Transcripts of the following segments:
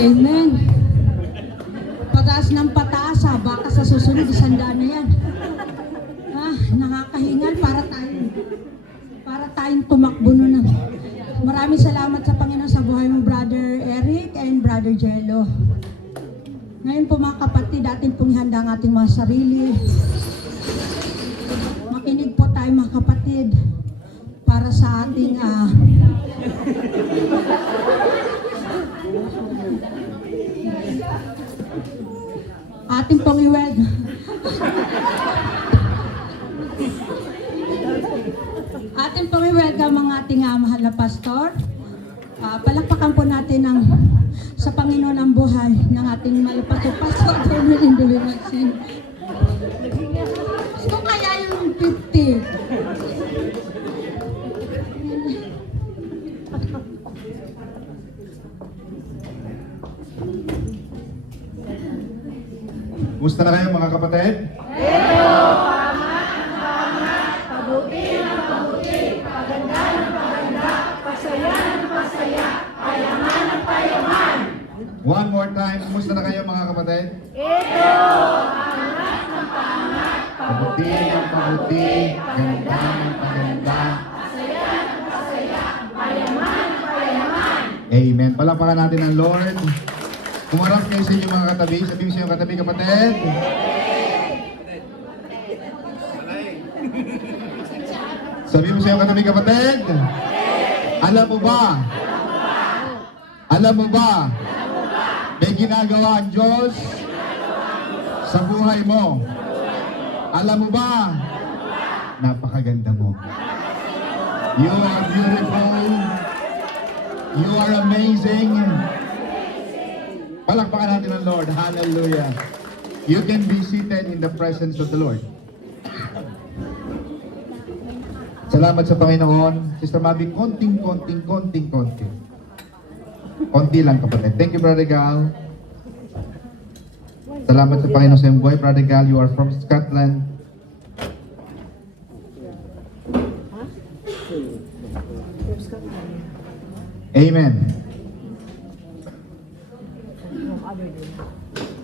Amen. Pataas ng pataas ha, baka sa susunod 100 na yan. Nakakahingal para tayong tumakbo nun. Maraming salamat sa Panginoon sa buhay mo, Brother Eric and Brother Jello. Ngayon po mga kapatid, atin pong ihanda ang ating mga sarili. Makinig po tayo mga kapatid para sa ating ating pong ating pong i-welcome ang ating mahal na pastor. Palakpakan po natin sa Panginoon ang buhay ng ating mahal na pastor Induli Maxine. Gusto kaya yung 50? Kumusta na kayo mga kapatid? Hello! Paangat, pabuti ng pabuti, paganda ng paganda, pasaya ng pasaya, payaman ng payaman. One more time, kumusta na kayo mga kapatid? Ito, paangat ng paangat, Pabuti ng pabuti, ganda ng paganda. pasaya ng pasaya, payaman ng payaman. Amen. Palakpakan natin ang Lord. Kumarap kayo sa inyong mga katabi. Sabihin mo sa inyong katabi, kapatid. Sabihin mo sa inyong katabi, kapatid. Alam mo ba? Alam mo ba? May ginagawa ang Diyos sa buhay mo. Alam mo ba? Napakaganda mo. You are beautiful. You are amazing. Palakpakan natin ang Lord. Hallelujah. You can be seated in the presence of the Lord. Salamat sa Panginoon. Sister Mabi, konting. Konti lang kapatid. Thank you, Brother Gal. Salamat sa Panginoon sa iyong buhay. Brother Gal, you are from Scotland. Amen.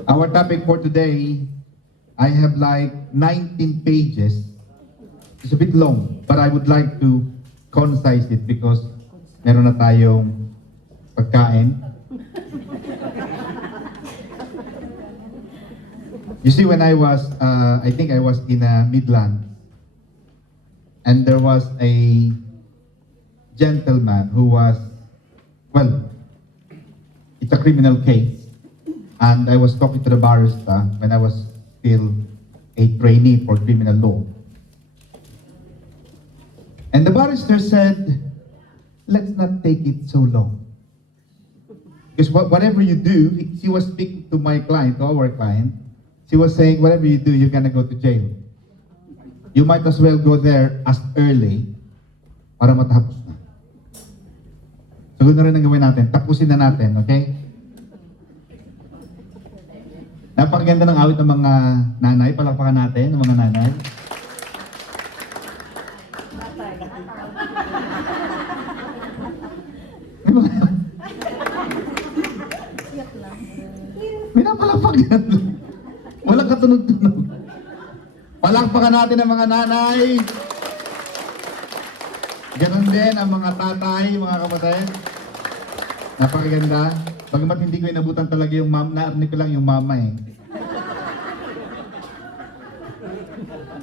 Our topic for today, I have like 19 pages. It's a bit long, but I would like to concise it because meron na tayong pagkain. You see, when I was, I think I was in Midland, and there was a gentleman who was, well, it's a criminal case. And I was talking to the barrister when I was still a trainee for criminal law. And the barrister said, let's not take it so long. Because whatever you do, she was speaking to my client, to our client, she was saying, whatever you do, you're gonna go to jail. You might as well go there as early para matapos na. So, ganoon rin ang gawin natin. Tapusin na natin, okay? Napakaganda ng awit ng mga nanay. Palakpakan natin ng mga nanay. May napalakpak yan. Walang katunog-tunog. Palakpakan natin ang mga nanay. Ganon din ang mga tatay, mga kapatid. Napakaganda. Bagamat hindi ko inabutan talaga yung mama, narinig ko lang yung mama eh.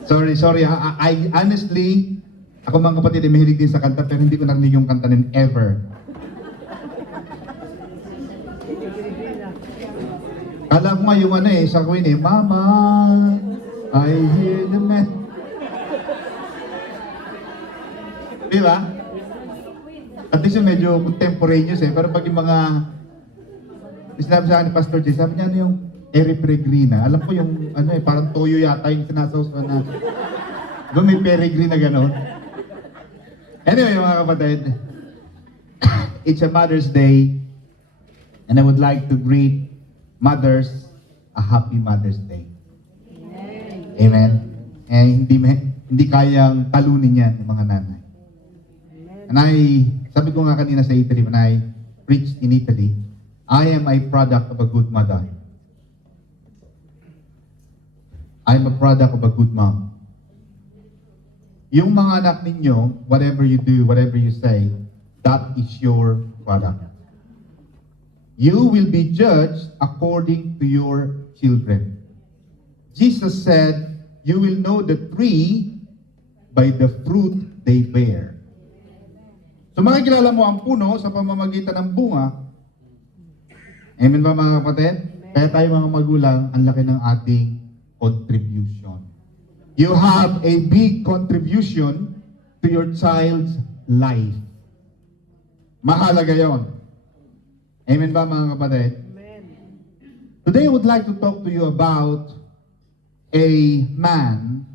Sorry. I honestly, ako mga kapatid, mahilig din sa kanta pero hindi ko narinig yung kanta nun ever. Kala ko nga yung ano eh, sa Queen eh, Mama, I hear the man. Di ba? At least yung medyo contemporaneous eh, pero pag yung mga sinabi sa akin ni Pastor Jay, sabi niya ano yung Eri Peregrina. Alam ko yung ano eh, parang toyo yata yung sinasawsaw na. Doon may Peregrina gano'n. Anyway, mga kapatid, it's a Mother's Day and I would like to greet mothers a happy Mother's Day. Amen. And hindi kayang talunin yan ng mga nanay. And sabi ko nga kanina sa Italy, when I preached in Italy, I am a product of a good mother. I am a product of a good mom. Yung mga anak ninyo, whatever you do, whatever you say, that is your product. You will be judged according to your children. Jesus said, you will know the tree by the fruit they bear. So makikilala mo ang puno sa pamamagitan ng bunga. Amen ba mga kapatid? Kaya tayo mga magulang, ang laki ng ating contribution. You have a big contribution to your child's life. Mahalaga yon. Amen ba mga kapatid? Today I would like to talk to you about a man.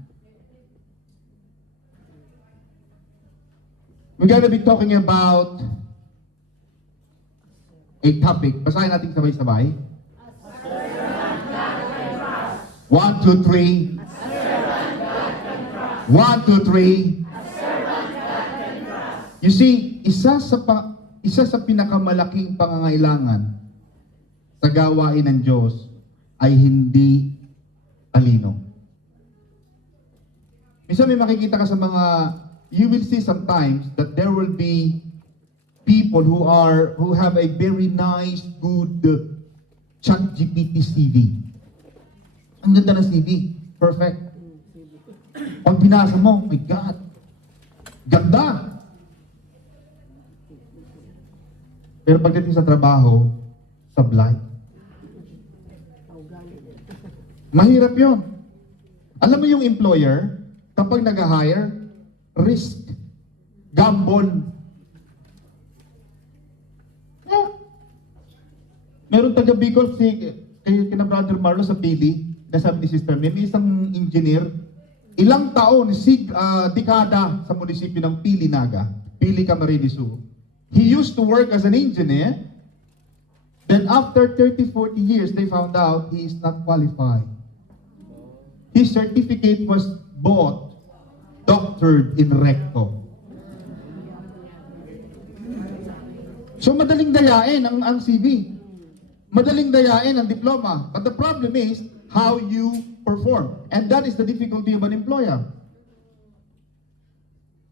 We're going to be talking about a topic. Basahin natin sabay-sabay. 1, 2, 3. 1, 2, 3. You see, isa sa pinakamalaking pangangailangan sa gawain ng Diyos ay hindi talino. Minsan may makikita ka sa mga, you will see sometimes that there will be people who have a very nice, good ChatGPT CV. Ang ganda ng CV. Perfect. Pag binasa mo, my God, ganda. Pero pagdating sa trabaho, sablay. Mahirap yon. Alam mo yung employer, kapag nag-hire, risk, gamble. Meron taga Bicol, kina Brother Marlo sa PD, nasabi ni Sister May isang engineer, ilang taon, dekada sa munisipyo ng Pili Naga, Pili Camarines Sur. He used to work as an engineer. Then after 30, 40 years, they found out he is not qualified. His certificate was bought, doctored in recto. So madaling dayain ang CV. Madaling dayain ang diploma. But the problem is how you perform. And that is the difficulty of an employer.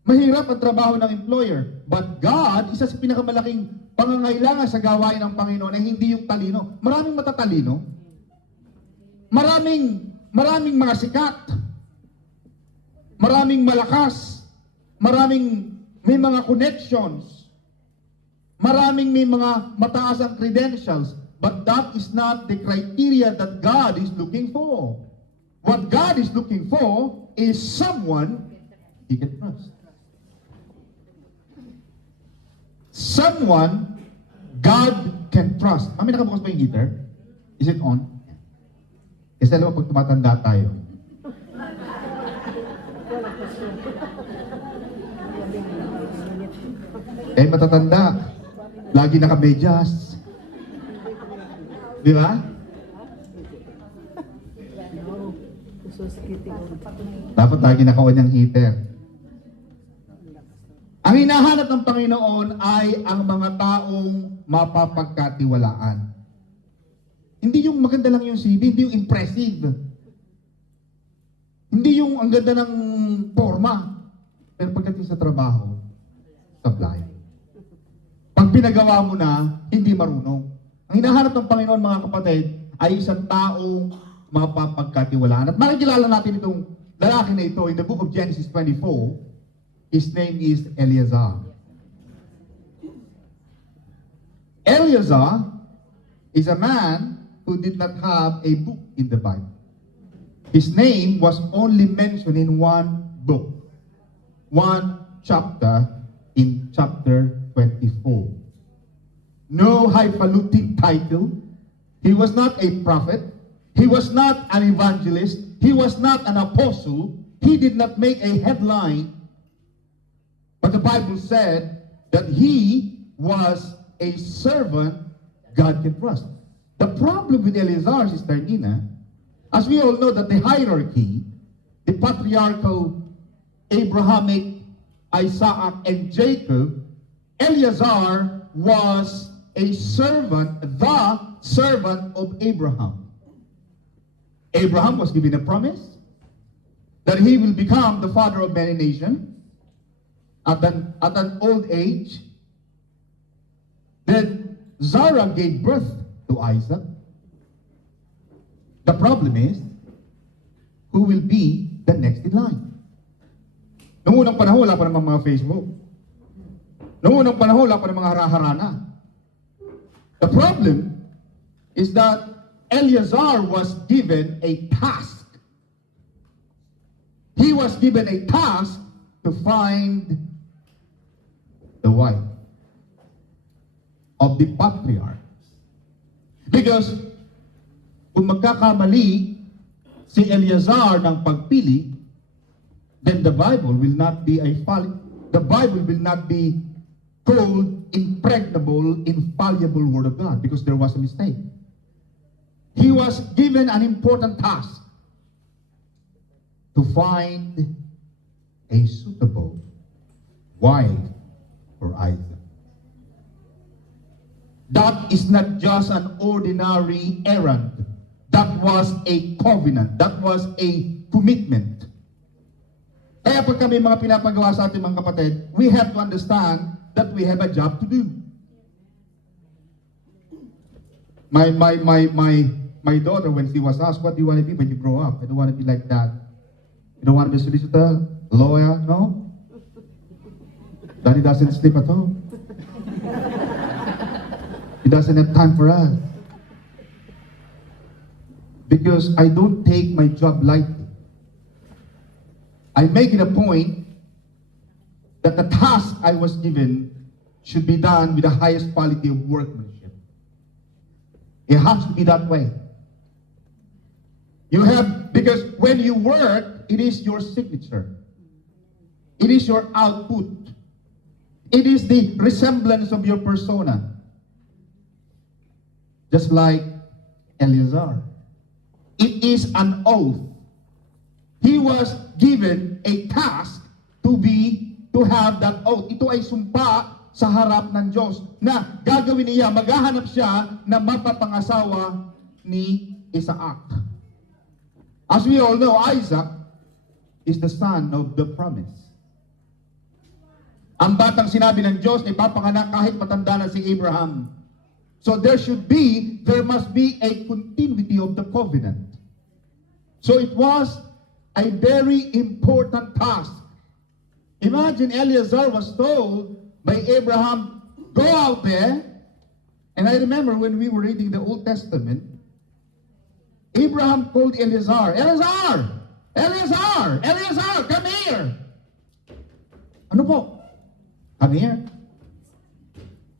Mahirap ang trabaho ng employer. But God, isa sa pinakamalaking pangangailangan sa gawain ng Panginoon ay hindi yung talino. Maraming matatalino. Maraming mga sikat. Maraming malakas. Maraming may mga connections. Maraming may mga mataas ang credentials. But that is not the criteria that God is looking for. What God is looking for is someone He can trust. Someone God can trust. Mami, nakabukas ba yung heater? Is it on? Kasi alam mo, pag tumatanda tayo, matatanda. Lagi nakamedyas. Di ba? Dapat lagi naka-on yung heater. Ang hinahanap ng Panginoon ay ang mga taong mapapagkatiwalaan. Hindi yung maganda lang yung CV, hindi yung impressive. Hindi yung ang ganda ng forma. Pero pagdating sa trabaho, sablay. Pag pinagawa mo na, hindi marunong. Ang hinahanap ng Panginoon, mga kapatid, ay isang taong mapapagkatiwalaan. At makikilala natin itong lalaki na ito in the book of Genesis 24. His name is Eleazar. Eleazar is a man who did not have a book in the Bible. His name was only mentioned in one book, one chapter in chapter 24. No highfalutin title. He was not a prophet. He was not an evangelist. He was not an apostle. He did not make a headline. But the Bible said that he was a servant God can trust. The problem with Eleazar, Sister Nina, as we all know that the hierarchy, the patriarchal, Abrahamic, Isaac, and Jacob, Eleazar was a servant, the servant of Abraham. Abraham was given a promise that he will become the father of many nations at an old age. Then Sarah gave birth to Isaac. The problem is, who will be the next in line? Noong unang panahon, wala pa namang mga Facebook. Noong unang panahon, wala pa namang mga hara-harana. The problem is that Eleazar was given a task. He was given a task to find the wife of the patriarch. Because kung magkakamali si Eleazar ng pagpili, then the Bible will not be called impregnable, infallible Word of God, because there was a mistake. He was given an important task to find a suitable wife for Isaac. That is not just an ordinary errand. That was a covenant. That was a commitment. Kaya pag kami mga pinapagawa sa ating mga kapatid, we have to understand that we have a job to do. My daughter, when she was asked, what do you want to be when you grow up? I don't want to be like that. You don't want to be a solicitor, a lawyer, no? Daddy doesn't sleep at home. He doesn't have time for us. Because I don't take my job lightly. I make it a point that the task I was given should be done with the highest quality of workmanship. It has to be that way. Because when you work, it is your signature. It is your output. It is the resemblance of your persona. Just like Eleazar. It is an oath. He was given a task to have that oath. Ito ay sumpa sa harap ng Diyos na gagawin niya, maghahanap siya na mapapangasawa ni Isaac. As we all know, Isaac is the son of the promise. Ang batang sinabi ng Diyos na ipapanganak kahit matanda na si Abraham. So there must be a continuity of the covenant. So it was a very important task. Imagine Eleazar was told by Abraham, go out there. And I remember when we were reading the Old Testament, Abraham called Eleazar, Eleazar! Eleazar! Eleazar, come here! Ano po? Come here.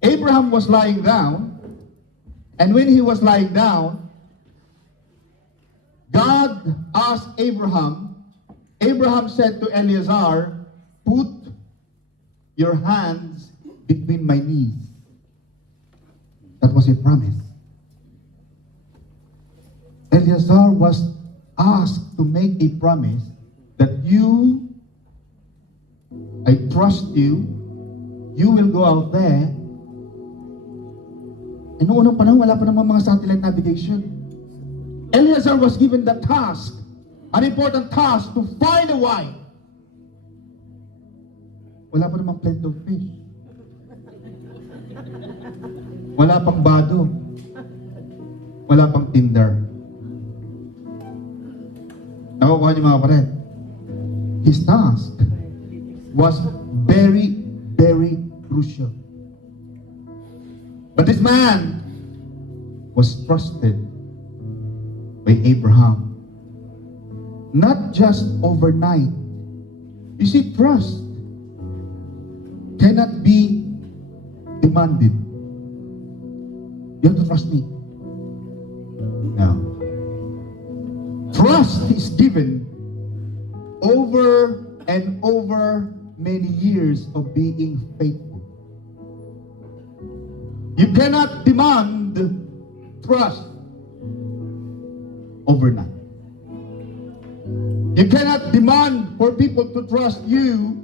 Abraham was lying down, and when he was lying down, God asked Abraham said to Eleazar, put your hands between my knees. That was a promise. Eleazar was asked to make a promise that I trust you will go out there. And noong unang panahon, wala pa naman mga satellite navigation. Eleazar was given the task, an important task, to find a wife. Wala pa namang plenty of fish. Wala pang Bado. Wala pang Tinder. Nakukuha niyo mga kapatid. His task was very, very crucial. But this man was trusted by Abraham. Not just overnight. You see, trust cannot be demanded. You have to trust me. No. Trust is given over and over many years of being faithful. You cannot demand trust overnight. You cannot demand for people to trust you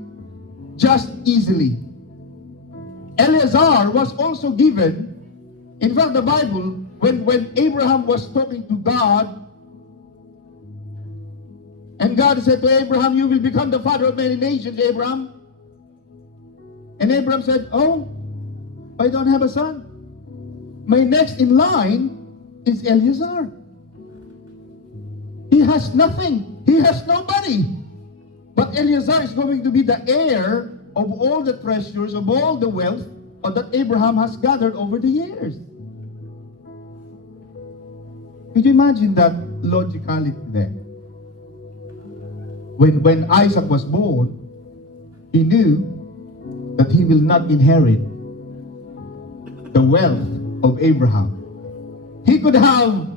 just easily. Eleazar was also given In fact, the Bible, when Abraham was talking to God, and God said to Abraham, you will become the father of many nations, Abraham. And Abraham said, oh, I don't have a son. My next in line is Eleazar. He has nothing. He has nobody. But Eleazar is going to be the heir of all the treasures, of all the wealth that Abraham has gathered over the years. Could you imagine that logicality there? When Isaac was born, he knew that he will not inherit the wealth of Abraham. He could have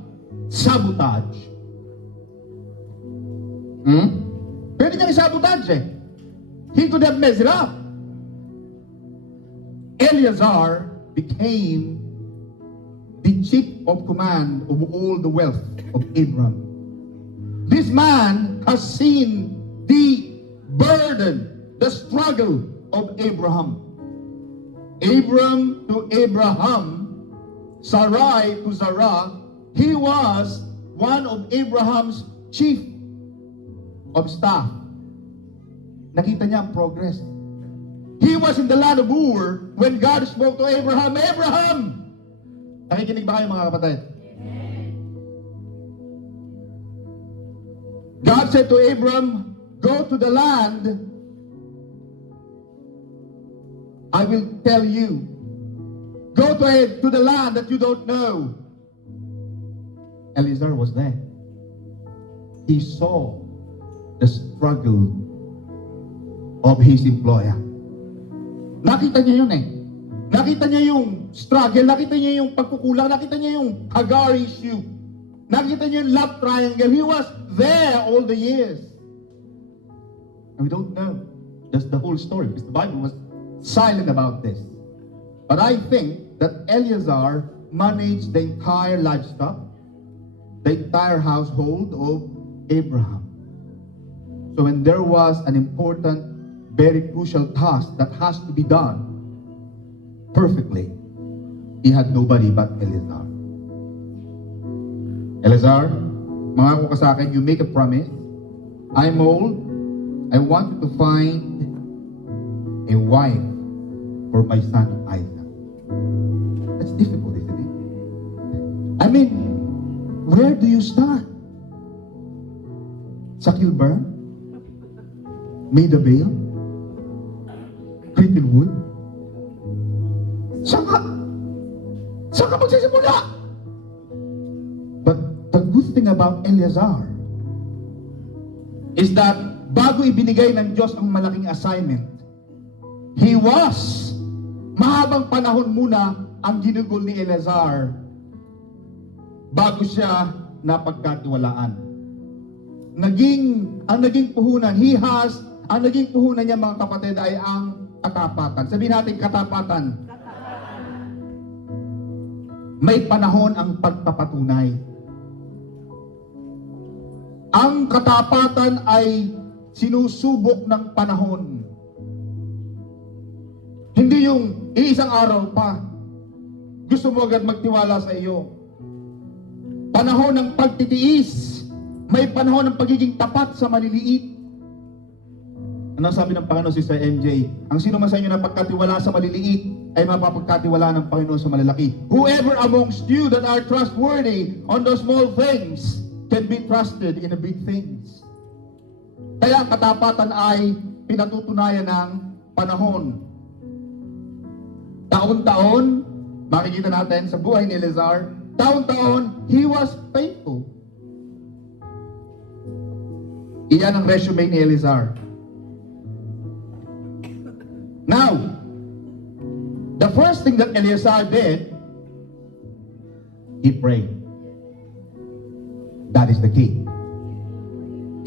sabotage. Pwede niyang sabotage eh. He could have messed it up. Eleazar became the chief of command of all the wealth of Abraham. This man has seen the burden, the struggle of Abraham. Abram to Abraham, Sarai to Sarah, he was one of Abraham's chief of staff. Nakita niya ang progress. He was in the land of Ur when God spoke to Abraham, Abraham! Nakikinig ba kayo mga kapatid? God said to Abraham, go to the land I will tell you. Go to the land that you don't know. Eleazar was there. He saw the struggle of his employer. Nakita niya yun eh. Nakita niya yung struggle, nakita niya yung pagkukulang, nakita niya yung Hagar issue. Nakita niya yung love triangle. He was there all the years. And we don't know that's the whole story because the Bible was silent about this. But I think that Eleazar managed the entire livestock, the entire household of Abraham. So when there was an important, very crucial task that has to be done perfectly, he had nobody but Eleazar. Eleazar, mangako ka sa akin, you make a promise. I'm old. I want you to find a wife for my son Isaac. That's difficult, isn't it? I mean, where do you start? Sa Kilburn? Maida Vale? Crittlewood? Saan ka magsisimula? But the good thing about Eleazar is that bago ibinigay ng Diyos ang malaking assignment, he was, mahabang panahon muna ang ginugol ni Eleazar bago siya napagkatiwalaan. Ang naging puhunan niya mga kapatid ay ang katapatan. Sabihin natin katapatan. May panahon ang pagpapatunay. Ang katapatan ay sinusubok ng panahon. Hindi yung iisang araw pa. Gusto mo agad magtiwala sa iyo. Panahon ng pagtitiis. May panahon ng pagiging tapat sa maliliit. Ano sabi ng Panginoon, Sister MJ? Ang sino man sa inyo na pagkatiwala sa maliliit ay mapapagkatiwala ng Panginoon sa malalaki. Whoever amongst you that are trustworthy on the small things can be trusted in the big things. Kaya katapatan ay pinatutunayan ng panahon. Taon-taon, makikita natin sa buhay ni Eleazar, taon-taon, he was faithful. Iyan ang resume ni Eleazar. Now, the first thing that Eleazar did, he prayed. That is the key.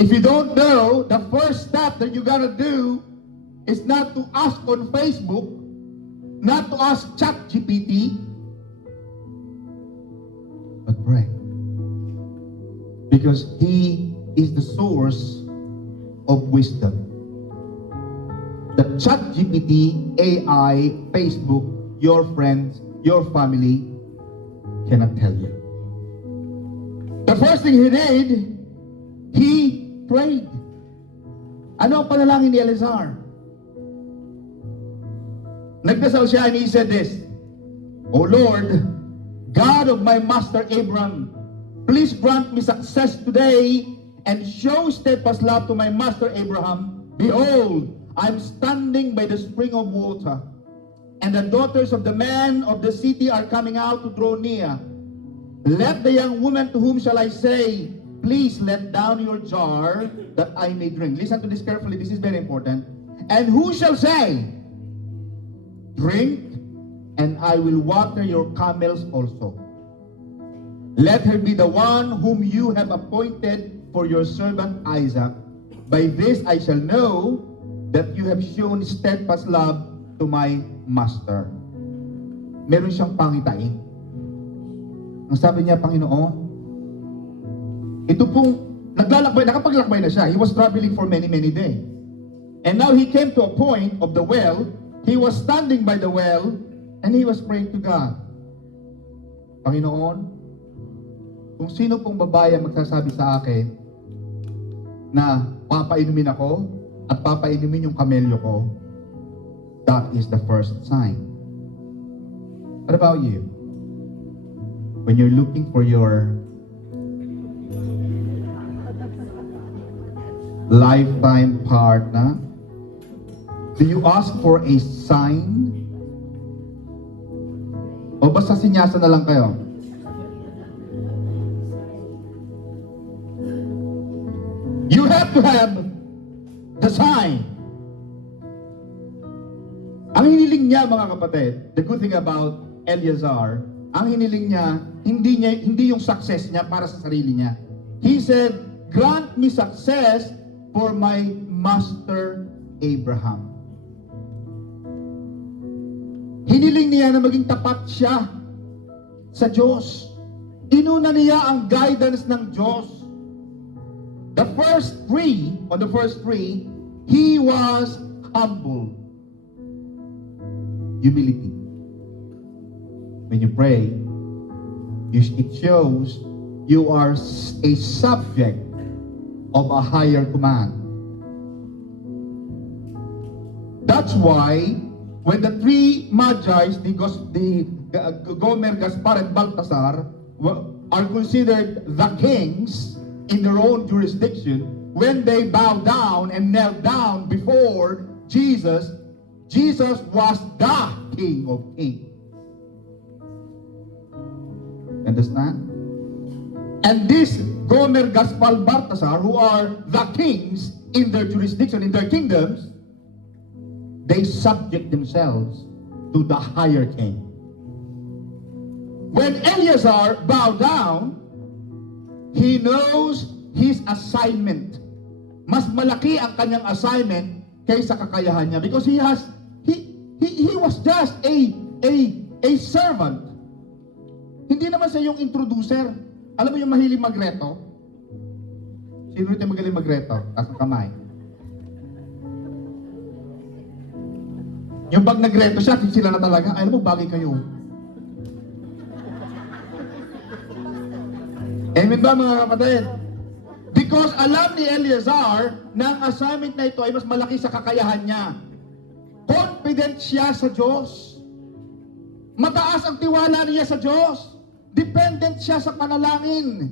If you don't know, the first step that you gotta do is not to ask on Facebook, not to ask ChatGPT, but pray. Because He is the source of wisdom. The ChatGPT, AI, Facebook, your friends, your family cannot tell you. The first thing he did, he prayed. Ano ang panalangin ni Eleazar? Nagdasal siya and he said this, O Lord, God of my master Abraham, please grant me success today and show steadfast love to my master Abraham. Behold, I'm standing by the spring of water, and the daughters of the men of the city are coming out to draw near. Let the young woman to whom shall I say, please let down your jar that I may drink. Listen to this carefully, this is very important. And who shall say, drink, and I will water your camels also. Let her be the one whom you have appointed for your servant Isaac. By this I shall know that you have shown steadfast love to my master. Meron siyang pangitain. Ang sabi niya, Panginoon, ito pong naglalakbay, nakapaglakbay na siya. He was traveling for many, many days. And now he came to a point of the well. He was standing by the well and he was praying to God. Panginoon, kung sino pong babae ang magsasabi sa akin na papainumin ako at papainumin yung kamelyo ko, that is the first sign. What about you? When you're looking for your lifetime partner, do you ask for a sign? O basta sinyasa na lang kayo? You have to have the sign. Ang hiniling niya, mga kapatid, the good thing about Eleazar, ang hiniling niya, hindi yung success niya para sa sarili niya. He said, grant me success for my master Abraham. Hiniling niya na maging tapat siya sa Diyos. Inuna niya ang guidance ng Diyos. On the first three, he was humble. Humility. When you pray, it shows you are a subject of a higher command. That's why when the three Magi's, the Gomer, Gaspar, and Baltasar are considered the kings in their own jurisdiction, when they bowed down and knelt down before Jesus, Jesus was the King of Kings. Understand? And this Gomer, Gaspar, Baltasar, who are the kings in their jurisdiction, in their kingdoms, they subject themselves to the higher king. When Eleazar bowed down, he knows his assignment. Mas malaki ang kanyang assignment kaysa kakayahan niya, because he was just a servant. Hindi naman siya yung introducer. Alam mo yung mahilig magreto? Sino ito magaling magreto? Taas ang kamay. Yung pag nagreto siya, sila na talaga, alam mo, bagay kayo. Amen ba, mga kapatid? Because alam ni Eleazar na ang assignment na ito ay mas malaki sa kakayahan niya. Confident siya sa Diyos. Mataas ang tiwala niya sa Diyos. Dependent siya sa panalangin.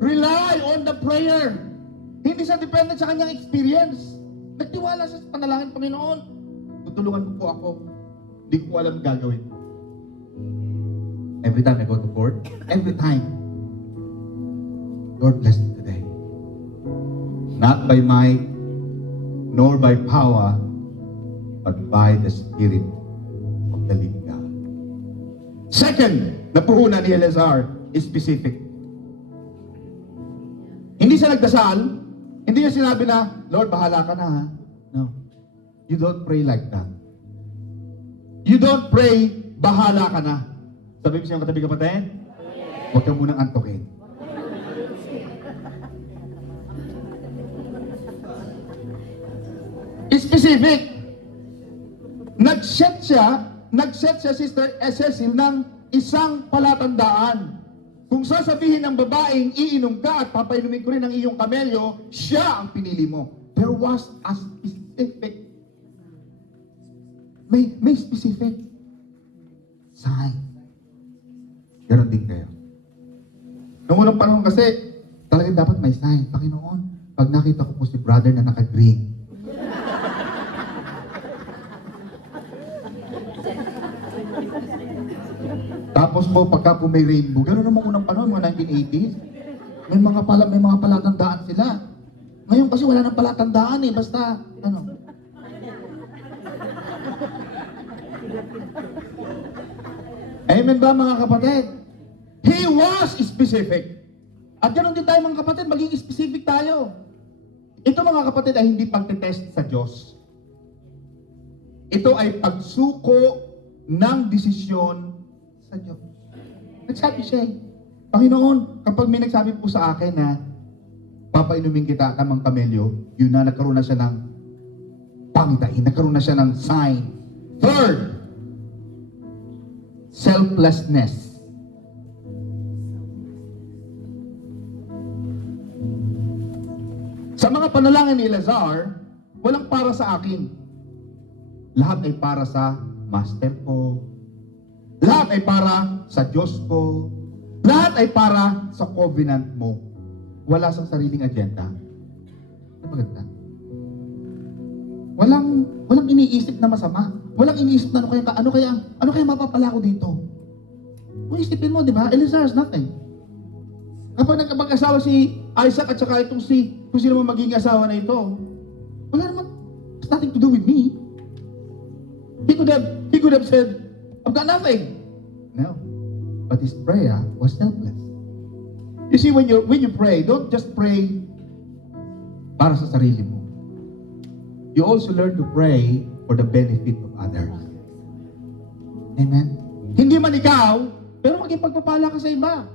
Rely on the prayer. Hindi siya dependent sa kanyang experience. Nagtiwala siya sa panalangin, Panginoon. Tutulungan mo po ako. Hindi ko alam gagawin. Every time I go to court, every time, Lord bless me today. Not by might, nor by power, but by the Spirit of the living God. Second, na puhunan ni Eleazar is specific. Hindi siya nagdasal, hindi niya sinabi na, Lord, bahala ka na ha. No. You don't pray like that. You don't pray, bahala ka na. Sabi mo siyang katabi kapatid, huwag ka munang antokin. Specific. Nag-set siya, Sister Cecil, ng isang palatandaan. Kung sasabihin ng babaeng, iinom ka at papainumin ko rin ang iyong kamelyo, siya ang pinili mo. There was a specific, may specific sign. Ganon din kayo. Noong unang panahon kasi, talagang dapat may sign. Panginoon, pag nakita ko po si brother na naka-green, tapos po, pagka po may rainbow, gano'n naman unang panahon, mga 1980s, may mga palatandaan sila. Ngayon kasi wala nang palatandaan eh, basta, ano. Amen ba mga kapatid? He was specific. At gano'n din tayo mga kapatid, maging specific tayo. Ito mga kapatid ay hindi pagtetest sa Diyos. Ito ay pagsuko ng desisyon sa Diyos. Nagsabi siya eh, Panginoon, kapag may nagsabi po sa akin na papainumin kita tamang kamelyo, yun na, nagkaroon na siya ng pangitain, nagkaroon na siya ng sign. Third, selflessness. Sa mga panalangin ni Lazar, walang para sa akin. Lahat ay para sa master ko. Lahat ay para sa Diyos ko. Lahat ay para sa covenant mo. Wala sang sariling agenda. Ano maganda? Walang iniisip na masama. Walang iniisip na ano kaya mapapala ko dito? Kung isipin mo, di ba? Eliezer has nothing. Kapag nagkapag-asawa si Isaac at saka itong kung sino man magiging asawa na ito, wala naman, it's nothing to do with me. He could have said, I've got nothing. No. But his prayer was selfless. You see, when you pray, don't just pray para sa sarili mo. You also learn to pray for the benefit of others. Amen? Hindi man ikaw, pero maging pagpapala ka sa iba.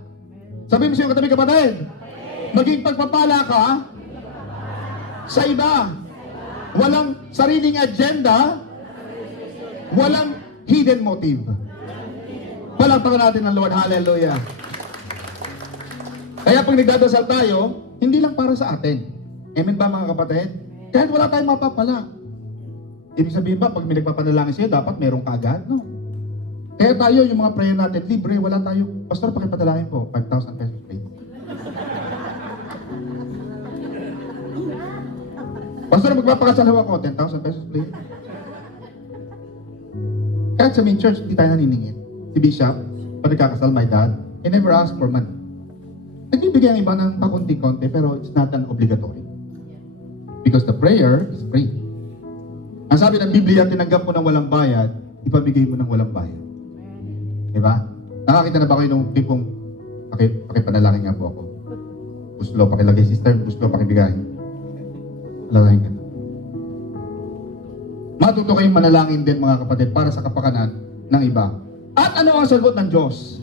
Sabi mo sa iyong katabi kapatid, maging pagpapala ka sa iba. Walang sariling agenda, walang hidden motive. Palakpakan natin ng Lord. Hallelujah. Kaya pag nagdadasal tayo, hindi lang para sa atin. Amen ba mga kapatid? Kahit wala tayong mapapala. Ibig sabihin ba, pag may nagpapanalangin sa'yo, dapat meron ka agad? No. Kaya tayo, yung mga prayer natin, libre, wala tayo. Pastor, pakipadalangin po, 5,000 pesos please. Pastor, magpapakasal ako, 10,000 pesos please. Kahit sa main church, hindi tayo naniningin. Si Bishop, pag nagkakasal, my dad, he never asked for money. Nagbibigay ang iba ng pakunti-konti, pero it's not an obligatory. Because the prayer is free. Ang sabi ng Biblia, tinanggap mo ng walang bayad, ipamigay mo ng walang bayad. Diba? Nakakita na ba kayo nung tipong, pakipanalangin nga po ako. Buslo, pakilagay sister, buslo, pakibigay. Lalangin ka na. Matuto kayong manalangin din mga kapatid para sa kapakanan ng iba. At ano ang sagot ng Diyos?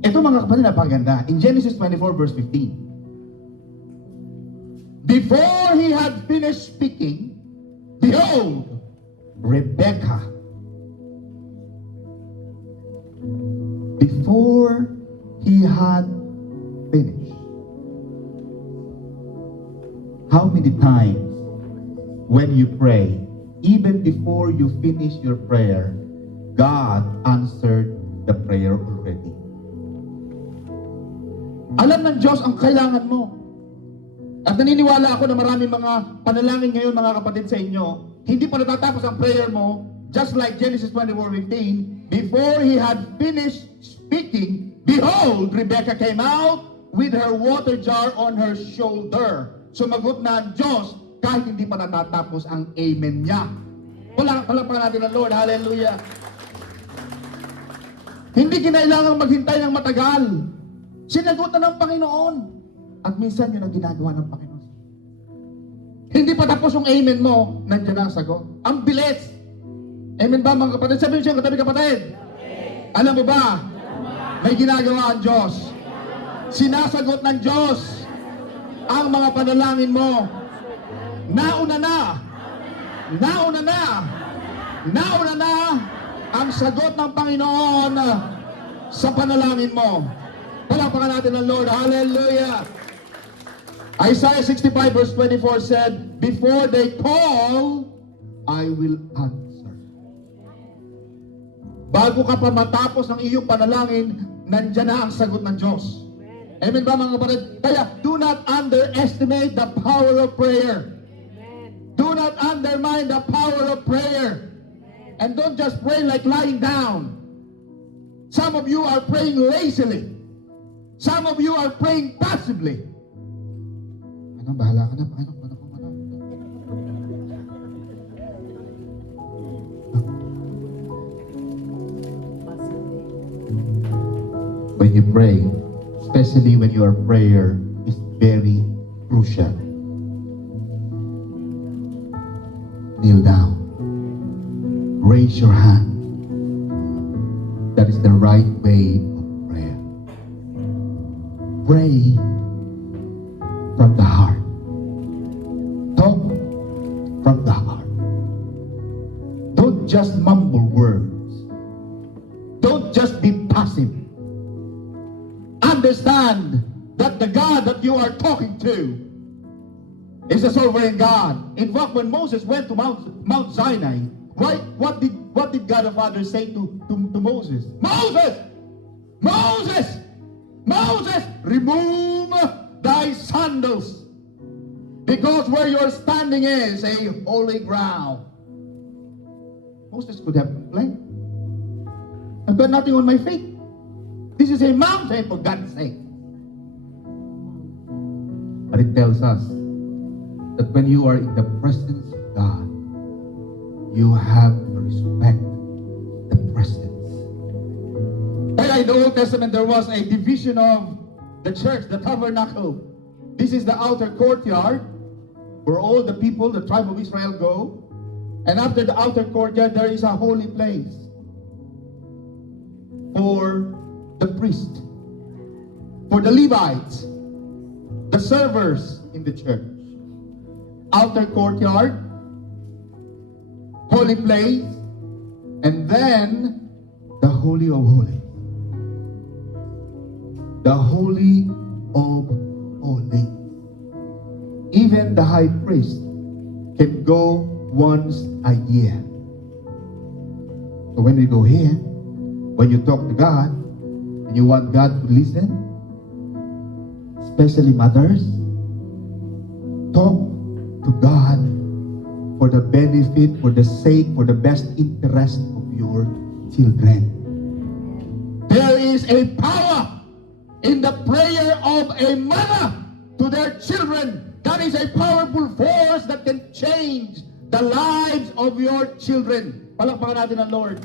Ito mga kapatid, napaganda. In Genesis 24 verse 15. Before he had finished speaking, behold, Rebekah. Before he had finished. How many times when you pray, even before you finish your prayer, God answered the prayer already? Alam ng Diyos ang kailangan mo. At naniniwala ako na maraming mga panalangin ngayon mga kapatid sa inyo, hindi pa natatapos ang prayer mo, just like Genesis 24:15, before he had finished speaking, behold, Rebekah came out with her water jar on her shoulder. Sumagot na ang Diyos kahit hindi pa natatapos ang amen niya. Palakpakan natin ang Lord. Hallelujah. Hindi kinailangang maghintay ng matagal. Sinagot na ng Panginoon. At minsan yun ang ginagawa ng Panginoon. Hindi pa tapos yung amen mo, nandiyan na ang sagot. Ang bilis. Amen ba mga kapatid? Sabihin siya, katabi kapatid. Alam mo ba, may ginagawa ang Diyos. Sinasagot ng Diyos ang mga panalangin mo. Nauna na ang sagot ng Panginoon sa panalangin mo. Palakpakan natin ang Lord. Hallelujah! Isaiah 65 verse 24 said, before they call, I will answer. Bago ka pa matapos ng iyong panalangin, nandyan na ang sagot ng Diyos. Amen ba mga kapatid? Kaya, do not underestimate the power of prayer. Do not undermine the power of prayer. And don't just pray like lying down. Some of you are praying lazily. Some of you are praying passively. Ano, bahala ka na. Ano. When you pray, especially when your prayer is very crucial, kneel down. Raise your hand. That is the right way of prayer. Pray from the heart. Talk from the heart. Don't just mumble words. Don't just be passive. Understand that the God that you are talking to is a sovereign God. In fact, when Moses went to Mount Sinai, what did God the Father say to Moses? Moses, remove thy sandals, because where you're standing is a holy ground. Moses could have complained, I've got nothing on my feet. This is a mountain, for God's sake. But it tells us that when you are in the presence of God, you have to respect the presence. Kaya in the Old Testament, there was a division of the church, the tabernacle. This is the outer courtyard where all the people, the tribe of Israel go. And after the outer courtyard, there is a holy place for the priest, for the Levites, the servers in the church. Outer courtyard, holy place, and then the Holy of Holies. The Holy of Holies. Even the high priest can go once a year. So when we go here, when you talk to God, and you want God to listen, especially mothers, talk to God for the benefit, for the sake, for the best interest of your children. There is a power in the prayer of a mother to their children. That is a powerful force that can change the lives of your children. Palakpakan natin ang Lord.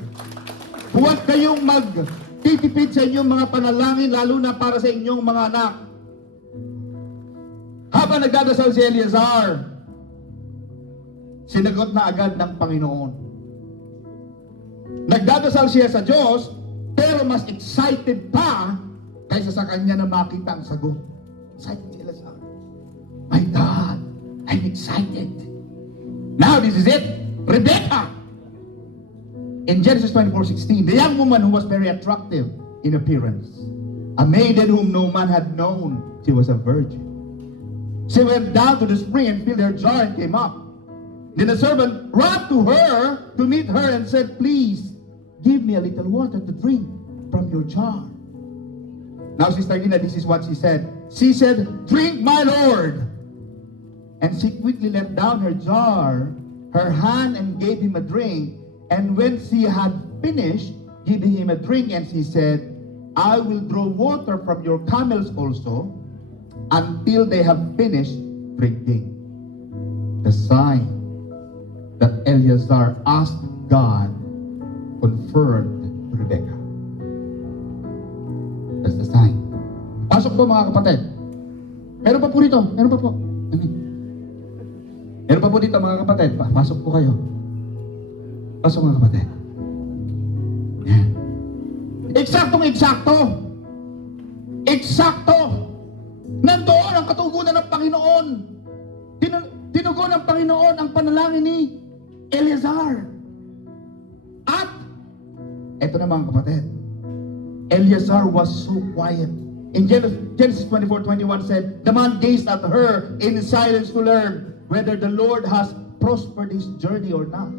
Huwag kayong magtitipid sa inyong mga panalangin, lalo na para sa inyong mga anak. Habang nagdadasal si Eleazar, sinagot na agad ng Panginoon. Nagdadasal siya sa Diyos, pero mas excited pa kaysa sa kanya na makita ang sagot. Excited si Eleazar. My God, I'm excited. Now this is it. Rebecca. In Genesis 24:16, the young woman who was very attractive in appearance, a maiden whom no man had known, she was a virgin. She went down to the spring and filled her jar and came up. Then the servant ran to her to meet her and said, please, give me a little water to drink from your jar. Now, Sister Gina, this is what she said. She said, drink, my Lord. And she quickly let down her jar, her hand, and gave him a drink. And when she had finished giving him a drink, and she said, I will draw water from your camels also, until they have finished drinking. The sign that Eleazar asked God confirmed to Rebecca. That's the sign. Pasok po mga kapatid. Meron pa po dito. Meron pa po. Amen. Meron pa po dito mga kapatid. Pasok po kayo. Pasok mga kapatid. Yan. Eksaktong-eksakto. Eksakto. Nandoon ang katugunan ng Panginoon. Tinugon ng Panginoon ang panalangin ni Eleazar. At, eto na mga kapatid, Eleazar was so quiet. In Genesis 24:21 said, the man gazed at her in silence to learn whether the Lord has prospered his journey or not.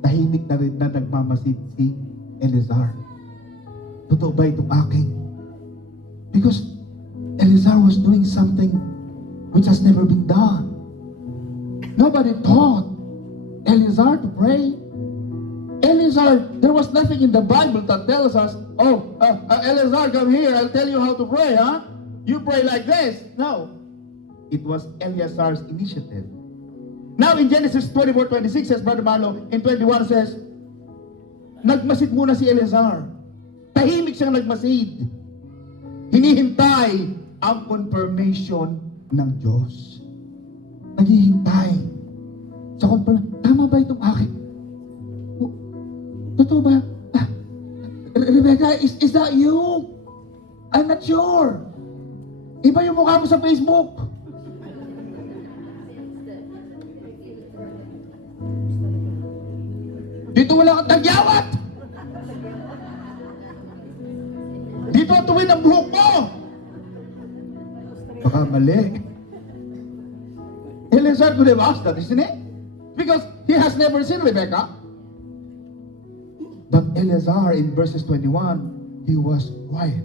Tahimik na rin na nagmamasid si Eleazar. Totoo ba itong akin? Because Eleazar was doing something which has never been done. Nobody taught Eleazar to pray. Eleazar, there was nothing in the Bible that tells us, Eleazar, come here, I'll tell you how to pray, huh? You pray like this. No. It was Eleazar's initiative. Now in Genesis 24:26 says, Brother Marlo, in 21 says, nagmasid muna si Eleazar. Tahimik siyang nagmasid. Hinihintay ang confirmation ng Diyos. Naghihintay sa confirmation. Tama ba itong akin? Totoo ba? Rebecca, is that you? I'm not sure. Iba yung mukha mo sa Facebook. Dito wala kang tagyawat. Dito ang tuwin ang buhok mo. Baka mali. Eleazar could have asked that, isn't it? Because he has never seen Rebecca. But Eleazar in verses 21, he was quiet.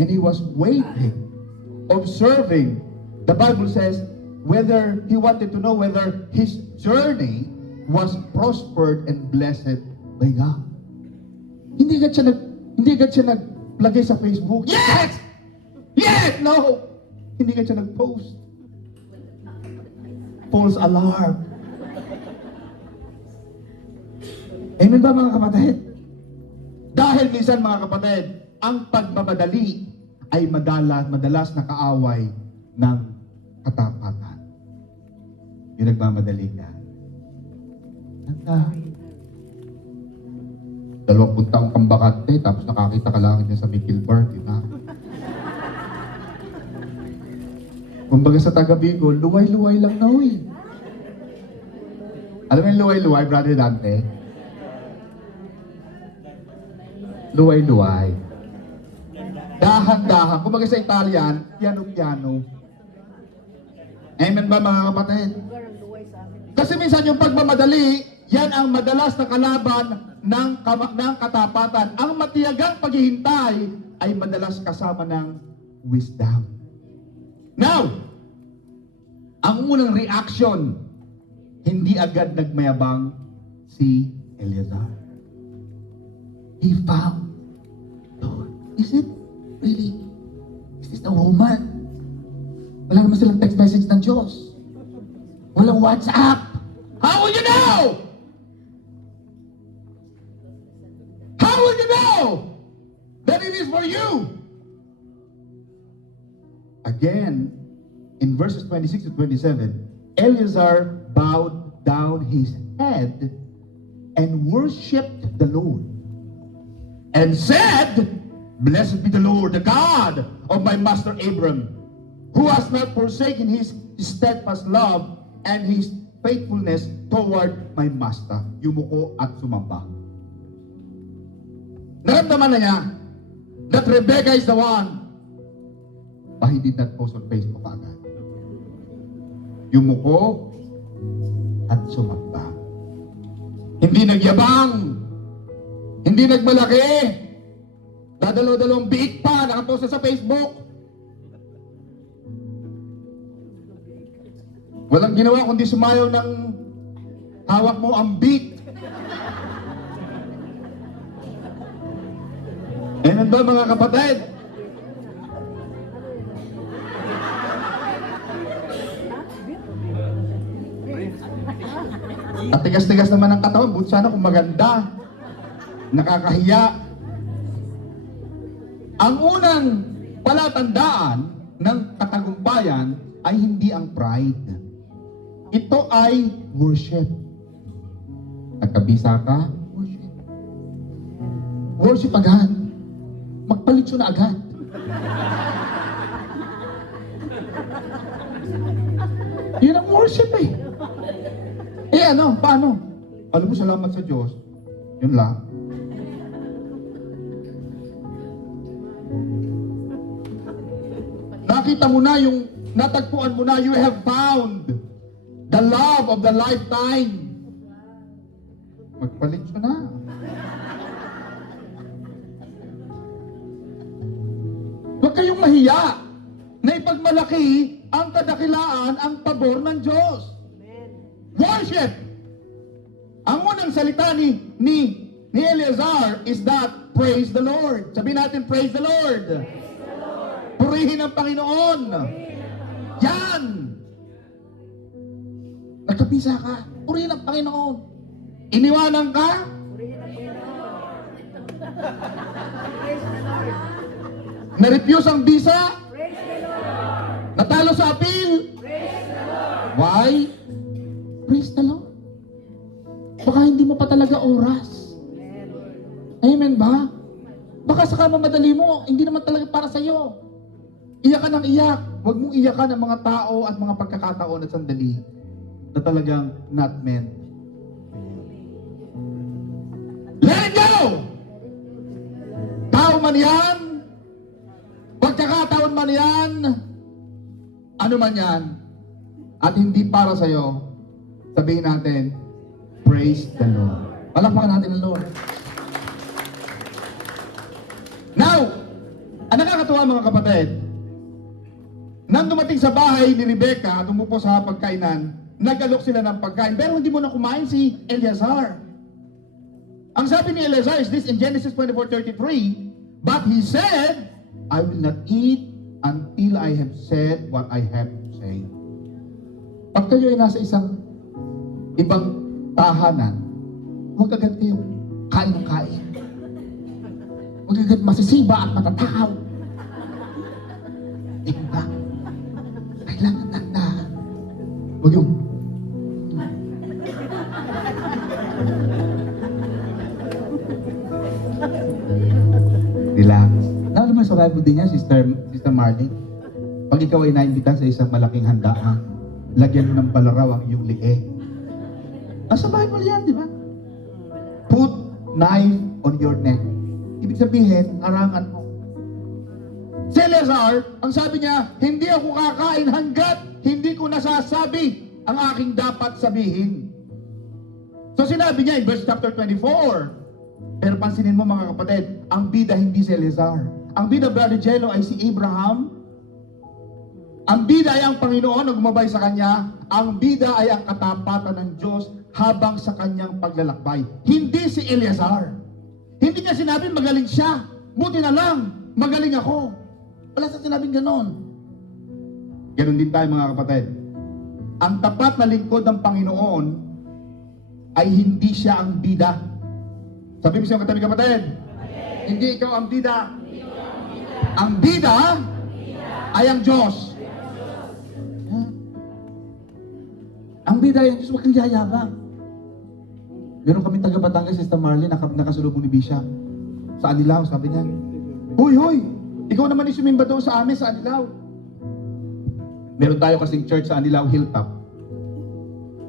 And he was waiting, observing. The Bible says, whether he wanted to know whether his journey was prospered and blessed by God. Hindi agad siya naglagay sa Facebook. Yes! Yes! No! Hindi agad siya nag-post. False alarm. Amen ba mga kapatid? Dahil minsan mga kapatid, ang pagmamadali ay madalas na kaaway ng katapatan. Yung nagmamadali ka. Dalawang taong kang bakante, tapos nakakita ka lang niya sa Mikil Park, di ba? Kumbaga sa taga Bicol, luway-luway lang na huy. Alam mo yung luway-luway, Brother Dante? Luway-luway. Dahan-dahan. Kumbaga sa Italian, piano-piano. Amen ba mga kapatid? Kasi minsan yung pagmamadali, yan ang madalas na kalaban ng katapatan. Ang matiyagang paghihintay ay madalas kasama ng wisdom. Now, ang unang reaction, hindi agad nagmayabang si Eleazar. He found, Lord, is it really? Is this a woman? Wala naman silang text message ng Diyos. Walang WhatsApp. How will you know? How will you know that it is for you? Again, in verses 26 to 27, Eleazar bowed down his head and worshipped the Lord and said, Blessed be the Lord, the God of my master Abram, who has not forsaken his steadfast love and his faithfulness toward my master. Yumuko at sumamba. Naramdaman na niya that Rebecca is the one. But he did not post on Facebook agad. Yumuko at sumamba. Hindi nagyabang. Hindi nagmalaki. Dadalo-dalawang biik pa, nakapost na sa Facebook. Walang ginawa kundi sumayaw ng hawak mo ang beat. Amen ba mga kapatid? At tigas-tigas naman ang katawan, buti sana kung maganda. Nakakahiya. Ang unang palatandaan ng katagumpayan ay hindi ang pride. Ito ay worship. Nagkabisa ka? Worship. Worship agad. Magpalit na agad. Yun ang worship eh. Eh ano, paano? Alam mo, salamat sa Diyos. Yun lang. nakita mo na yung natagpuan mo na, you have found the love of the lifetime. Magpalit siya na. Huwag kayong mahiya na ipagmalaki ang kadakilaan, ang pabor ng Diyos. Worship! Ang unang salita ni Eleazar is that, praise the Lord. Sabihin natin, praise the Lord. Purihin ang Panginoon. Yan! Nagkapisa ka, purihin ang Panginoon. Iniwanan ka, na-refuse ang visa, natalo sa appeal. Why? Praise the Lord. Baka hindi mo pa talaga oras. Amen ba? Baka sa kamamadali mo, hindi naman talaga para sa'yo. Iyak ka ng iyak. Huwag mong iyakan ang mga tao at mga pagkakataon at sandali na talagang not meant. Let it go! Tao man yan, pagkakataon man yan, ano man yan, at hindi para sa'yo, sabihin natin, praise the Lord. Palakpakan natin ang Lord. Now, ang nakakatuwa mga kapatid, nang dumating sa bahay ni Rebecca, tumupo sa pagkainan, nag-alok sila ng pagkain, pero hindi mo na kumain si Eleazar. Ang sabi ni Eleazar is this in Genesis 24:33, but he said, I will not eat until I have said what I have to say. Pag kayo ay nasa isang ibang tahanan, huwag agad kayo kain ng kain. Huwag agad masisiba at matatakaw. Tingnan. Kailangan tandaan. Huwag yung relax. Lalo naman sa Bible din niya, Sister Marlene. Pag ikaw ay naimbita sa isang malaking handaan, lagyan mo ng palaraw ang iyong lieg. Nasa Bible yan, di ba? Put knife on your neck. Ibig sabihin, arangan mo. Si Eleazar, ang sabi niya, hindi ako kakain hanggat hindi ko nasasabi ang aking dapat sabihin. So sinabi niya in verse chapter 24, pero pansinin mo mga kapatid, ang bida hindi si Eleazar. Ang bida, Brother Jello, ay si Abraham. Ang bida ay ang Panginoon na gumabay sa kanya. Ang bida ay ang katapatan ng Diyos habang sa kanyang paglalakbay. Hindi si Eleazar. Hindi niya sinabi magaling siya. Buti na lang, magaling ako. Wala sa sinabing ganon. Ganon din tayo mga kapatid. Ang tapat na lingkod ng Panginoon ay hindi siya ang bida. Sabi mo siya katabi kapatid, hindi ikaw ang bida. Ang bida ay ang Diyos. Ang bida ay ang Diyos, huwag kang yayabang. Meron kami taga Batangas, Sister Marlene, nakasulubong ni Bishop. Sa Anilao, sabi niya, Hoy, ikaw naman yung sumimba doon sa amin sa Anilao. Meron tayo kasing church sa Anilao Hilltop.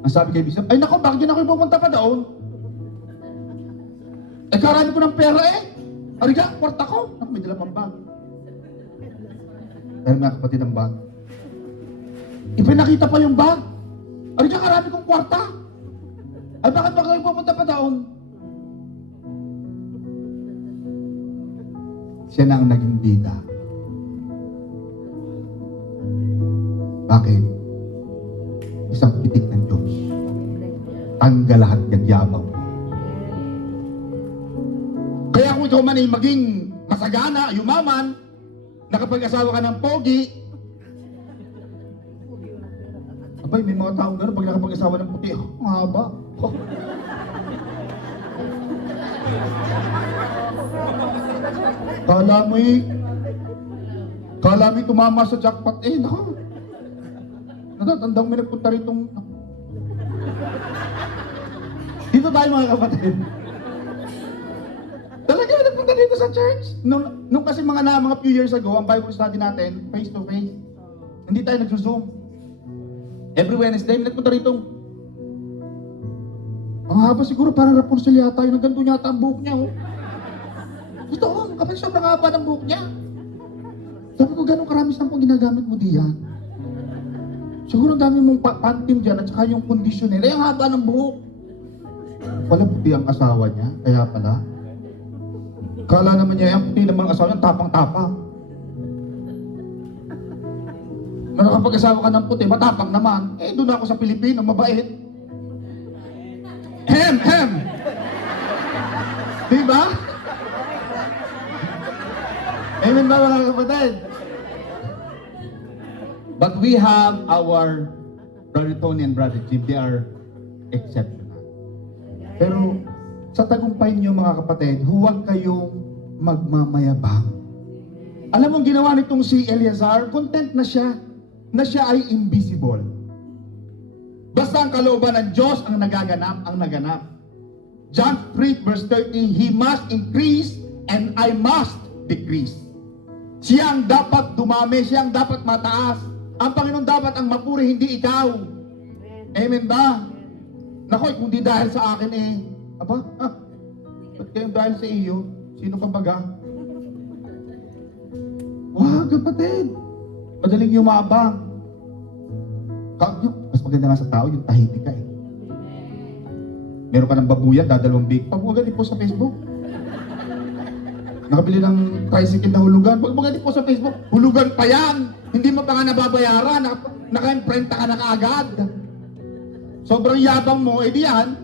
Ang sabi kay Bishop, ay nako, bakit yun ako pupunta pa doon? Eh, karami ko ng pera eh. Ariga, kwarta ko. Naku, may dala pang bag. Pero mga kapatid ang bag. Ipinakita pa yung bag. Ariga, karami kong kwarta. Ay, bakit ba kayo pupunta pa doon? Siya na ang naging bida. Bakit? Isang pitik ng Diyos. Tanggal lahat ng yabang. Kaya kung ikaw man ay maging masagana, yumaman, nakapag-asawa ka ng pogi, abay, may mga taong gano'n pag nakapag-asawa ng puti, ang haba. Kala mo'y tumama sa jackpot eh, no? Natatandang may nagpunta ritong... Dito tayo mga kapatid. Talaga may nagpunta dito sa church. Nung kasi mga few years ago, ang Bible study natin, face to face. Hindi tayo nagsuzoom. Every Wednesday, may nagpunta ritong... Ang haba siguro, parang Rapunzel yata. Yung ganito yata ang buhok niya, oh. Gusto ko, kapag sobrang haba ng buhok niya. Sabi ko, gano'ng karami shampoo ginagamit mo diyan? Siguro ang dami mong pantim dyan at saka yung conditioner. Eh, ang haba ng buhok. Pala puti ang asawa niya, kaya pala. Kala naman niya, ang puti naman ang asawa niya, tapang-tapang. Na nakapag-asawa ka ng puti, matapang naman. Eh, doon ako sa Pilipino, mabait. Hem! Diba? Amen ba mga kapatid? But we have our Brother Tony and Brother Jim. They are exceptional. Pero sa tagumpay niyo mga kapatid, huwag kayong magmamayabang. Alam mo ang ginawa nitong si Eleazar? Content na siya ay invisible. Basta ang kalooban ng Diyos ang naganap. John 3 verse 13, He must increase and I must decrease. Siya ang dapat dumami, siya ang dapat mataas. Ang Panginoon dapat ang mapuri, hindi ikaw. Amen ba? Naku, kung di dahil sa akin ba't kayong dahil sa iyo? Sino ka baga? Wag, kapatid. Madaling yumabang. Mas maganda nga sa tao, yung tahimik ka Meron ka ng babuyan, dadalawang big. Pag mo ganit po sa Facebook. Nakabili ng tricycle na hulugan. Pag mo ganit po sa Facebook, hulugan pa yan. Hindi mo pa nga nababayaran. Naka-imprenta ka na kaagad. Sobrang yabang mo, di yan.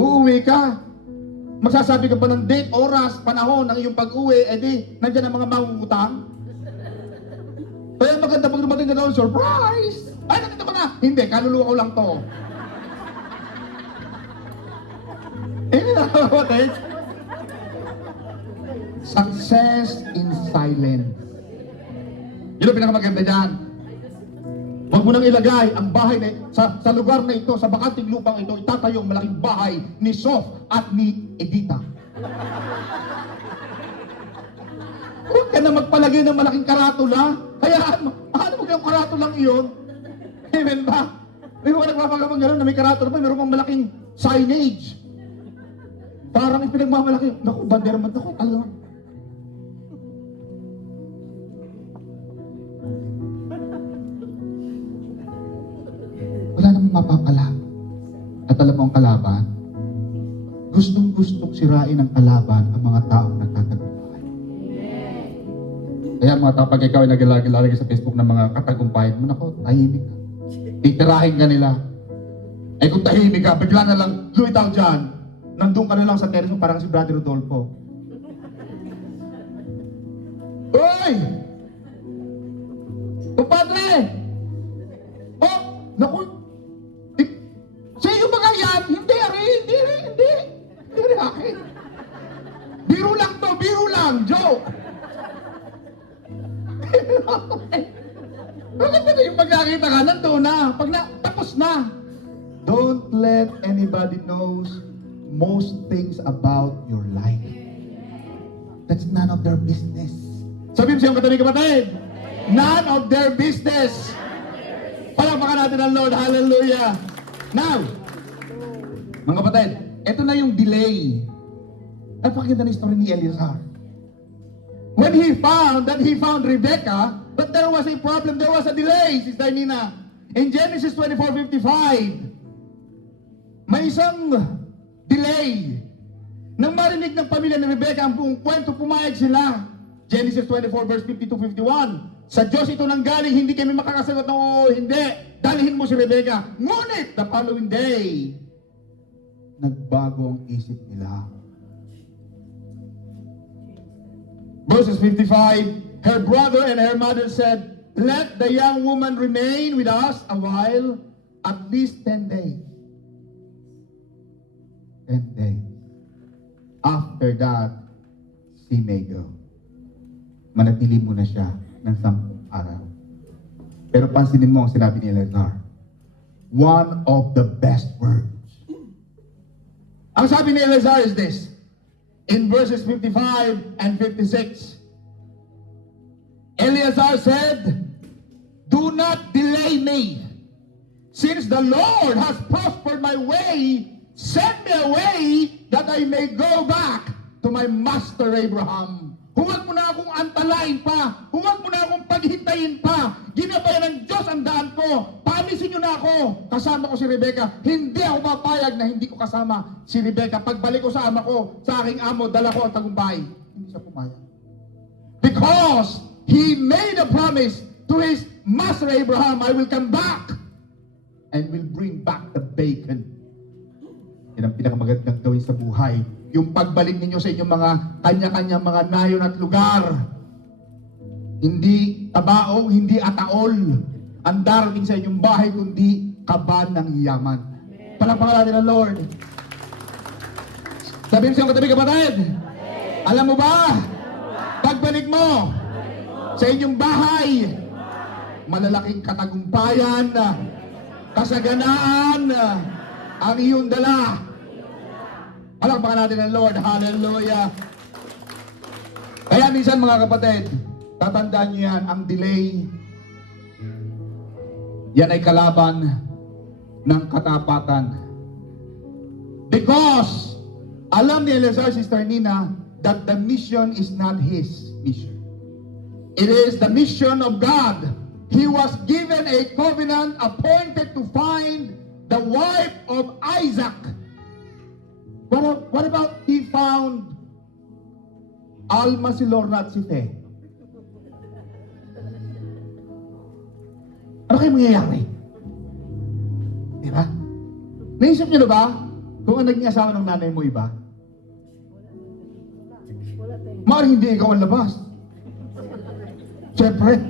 Uuwi ka. Magsasabi ka pa ng date, oras, panahon ng iyong pag-uwi, di, nandiyan ang mga mangungutang. Kaya maganda pag dumating ka doon, surprise! Ay, nandito ko na! Hindi, kaluluwa ko lang to. Success in silence. Yun ang pinakamaganda dyan. Huwag mo nang ilagay ang bahay na, sa lugar na ito, sa bakanting lupang ito, itatayo ang malaking bahay ni Sof at ni Edita. Huwag ka na magpalagay ng malaking karatula. Hayaan mo, mo kayong karatulang iyon. Amen ba? May mga nagpapagamang gano'n na may karatula pa, mayroon pang malaking signage. Parang ipinagmamalaki. Naku, banderman ako. Alam. Wala namang mapapala. At alam mo ang kalaban? Gustong-gustong sirain ng kalaban ang mga taong nagtatagumpay. Kaya mga tao, pag ikaw ay naglalagay sa Facebook ng mga katagumpayan mo, naku, tahimik ka. Titirahin ka nila. Eh kung tahimik ka, bigla na lang, lumitaw dyan. Nandun ka na lang sa terrace mo, parang si Brother Rodolfo. Uy! Padre! Oh! Naku! Sa iyo ba yan? Hindi rin akin. Biro lang to, biro lang, joke! Bakit ba yung pagkakita ka, nandun na, tapos na. Don't let anybody knows most things about your life. That's none of their business. Sabihin siya yung katabi kapatid, none of their business. Palakpakan natin ang Lord, hallelujah. Now, mga kapatid, ito na yung delay. Napakaganda ng story ni Eleazar. When he found Rebecca, but there was a problem, there was a delay, Sister Nina. In Genesis 24:55, may isang delay. Nang marinig ng pamilya ni Rebecca ang buong kwento, pumayag sila. Genesis 24 verse 50-51. Sa Diyos ito nang galing, hindi kami makakasagot ng oo, hindi. Dalhin mo si Rebecca. Ngunit, the following day, nagbago ang isip nila. Verses 55, her brother and her mother said, let the young woman remain with us a while, at least 10 days. 10 days. After that, she may go. Manatili muna siya ng 10 araw. Pero pansinin mo ang sinabi ni Eleazar. One of the best words. Ang sabi ni Eleazar is this. In verses 55 and 56. Eleazar said, do not delay me. Since the Lord has prospered my way, send me away that I may go back to my master Abraham, who Huwag mo na akong antalain pa. Huwag mo na akong paghintayin pa. Ginabayan ng Diyos ang daan ko. Paalisin niyo na ako. Kasama ko si Rebecca. Hindi ako papayag na hindi ko kasama si Rebecca. Pagbalik ko sa ama ko, sa aking amo, dala ko ang tagumpay. Hindi siya pumayag. Because he made a promise to his master Abraham, I will come back and will bring back the bacon. Yan ang pinakamagandang gawin sa buhay. Yung pagbalik ninyo sa inyong mga kanya-kanyang mga nayon at lugar. Hindi tabaong, hindi ataol ang darating sa inyong bahay, kundi kaban ng yaman. Palakpakan natin ang Lord. Sabihin sa iyong katabi, kapatid, alam mo ba, pagbalik mo sa inyong bahay, malalaking katagumpayan, kasaganaan, ang iyong dala. Palakpakan natin ang Lord. Hallelujah. Kaya minsan mga kapatid, tatandaan niyo yan, ang delay, yan ay kalaban ng katapatan. Because, alam ni Eleazar, Sister Nina, that the mission is not his mission. It is the mission of God. He was given a covenant appointed to find the wife of Isaac. What about he found Alma, si Lorna at si Fe? Ano kayo mangyayari? Di ba? Naisip niyo na ba kung ang naging asawa ng nanay mo iba? Maaaring hindi ikaw ang labas. Siyempre.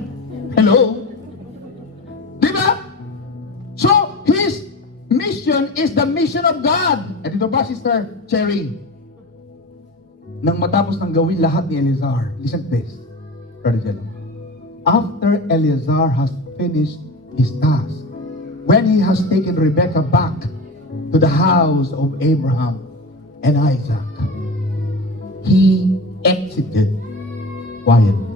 Hello? Di ba? So, his mission is the mission of God. At ito ba, Sister Cherry? Nang matapos ng gawin lahat ni Eleazar, listen to this, Brother Jello. After Eleazar has finished his task, when he has taken Rebecca back to the house of Abraham and Isaac, he exited quietly.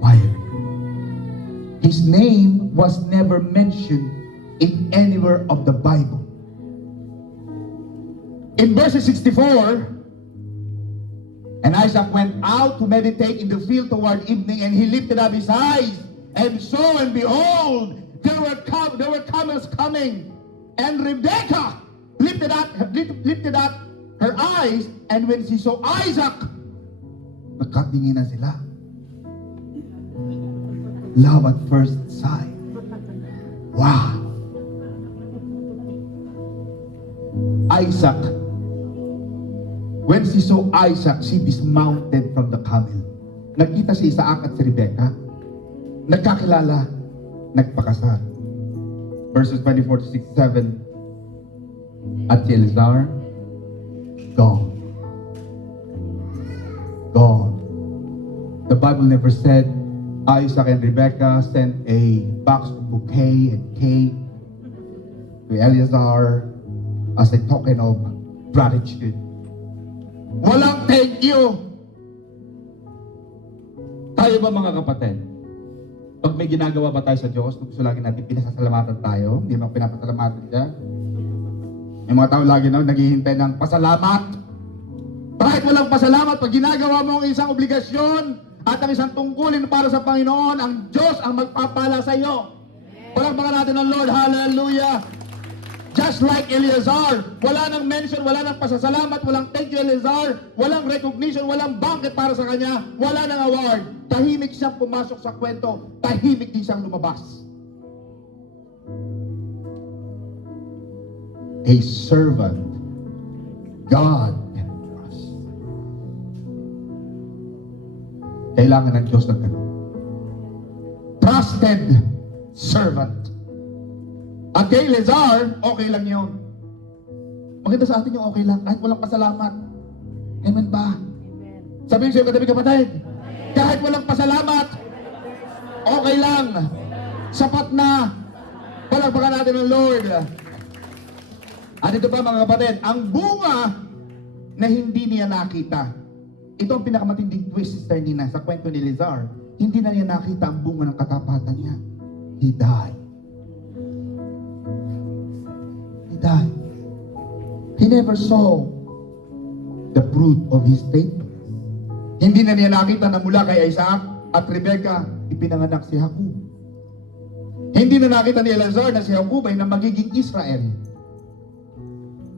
Quietly. His name was never mentioned in anywhere of the Bible. In verse 64, and Isaac went out to meditate in the field toward evening, and he lifted up his eyes, and saw, and behold, there were camels coming, and Rebekah lifted up her eyes, and when she saw Isaac, nagkatingin na sila. Love at first sight. Wow! Isaac, when she saw Isaac, she dismounted from the camel. Nakita si Isaac at si Rebekah, nagkakilala, nagpakasal. Verses 24 to 67, at si Eleazar, gone. Gone. The Bible never said Isaac and Rebekah sent a box of bouquet and cake to Eleazar as a token of gratitude. Walang thank you. Tayo ba mga kapatid? Pag may ginagawa ba tayo sa Diyos, gusto lagi natin pinasasalamatan tayo, hindi mo pinapasalamatan siya. May mga tao lagi na naghihintay ng pasalamat. Kahit walang pasalamat, pag ginagawa mo ang isang obligasyon at ang isang tungkulin para sa Panginoon, ang Diyos ang magpapala sa iyo. Palakpakan natin ang Lord. Hallelujah. Just like Eleazar, wala nang mention, wala nang pasasalamat, walang thank you Eleazar, walang recognition, walang banquet para sa kanya, wala nang award. Tahimik siyang pumasok sa kwento, tahimik din siyang lumabas. A servant God can trust. Kailangan ng Diyos ng ganun. Trusted servant. At kay Eleazar, okay lang yun. Maganda sa atin yung okay lang, kahit walang pasalamat. Amen ba? Amen. Sabihin sa'yo katabi kapatid, kahit walang pasalamat, okay lang. Sapat na. Palakpakan natin ng Lord. At ito pa mga kapatid, ang bunga na hindi niya nakita. Ito ang pinakamatinding twist, Sister Nina, sa kwento ni Eleazar. Hindi na niya nakita ang bunga ng katapatan niya. He died. He died. He never saw the fruit of his faith. Hindi na niya nakita na mula kay Isaac at Rebecca, ipinanganak si Jacob. Hindi na nakita ni Eleazar na si Jacob ay na magiging Israel.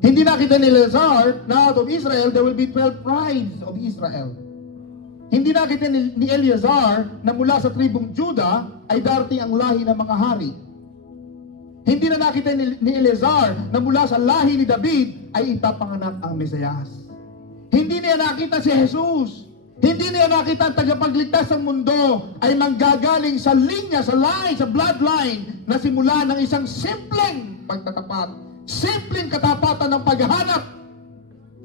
Hindi nakita ni Eleazar na out of Israel, there will be 12 tribes of Israel. Hindi nakita ni Eleazar na mula sa tribong Judah ay darating ang lahi ng mga hari. Hindi na nakita ni Eleazar na mula sa lahi ni David ay itapanganak ang Mesiyas. Hindi niya nakita si Jesus. Hindi niya nakita ang tagapagligtas ng mundo ay manggagaling sa linya, sa line, sa bloodline na simula ng isang simpleng pagtatapat, simpleng katapatan ng paghahanap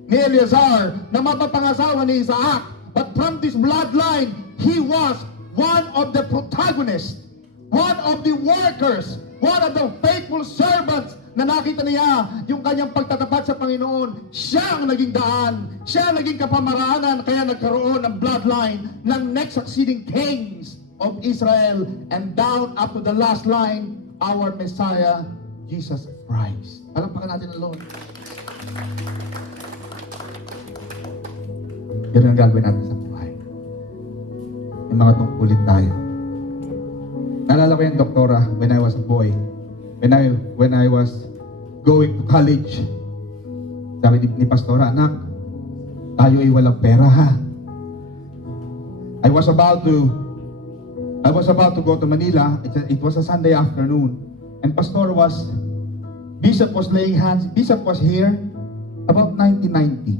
ni Eleazar na mapapangasawa ni Isaac. But from this bloodline, he was one of the protagonists, one of the workers, one of the faithful servants na nakita niya yung kanyang pagtatapat sa Panginoon. Siya ang naging daan, siya ang naging kapamaraanan, kaya nagkaroon ng bloodline ng next succeeding kings of Israel, and down up to the last line, our Messiah, Jesus Christ. Palampakan natin ang Lord. Yan ang gagawin natin sa buhay. Yung mga tungkulin tayo. Naalala ko yung doktora when I was a boy. When I was going to college, sabi ni Pastora, anak, tayo ay walang pera ha. I was about to go to Manila. It was a Sunday afternoon, and Bishop was laying hands. Bishop was here about 1990,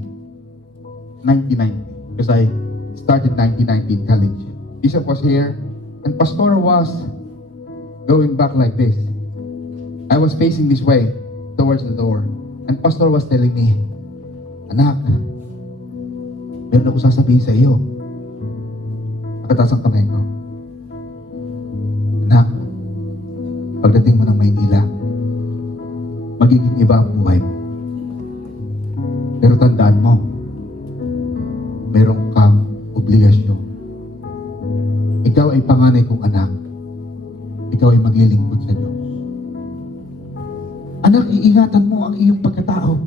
because I started 1990 in college. Bishop was here, and Pastor was going back like this. I was facing this way towards the door, and Pastor was telling me, anak, meron ako sasabihin sa iyo. Nakataas ang kamay ko. Anak, pagdating mo ng Maynila, magiging iba ang buhay mo. Pero tandaan mo, meron kang obligasyon. Ikaw ay panganay kong anak. Ikaw ay maglilingkod sa Diyos. Anak, iingatan mo ang iyong pagkatao.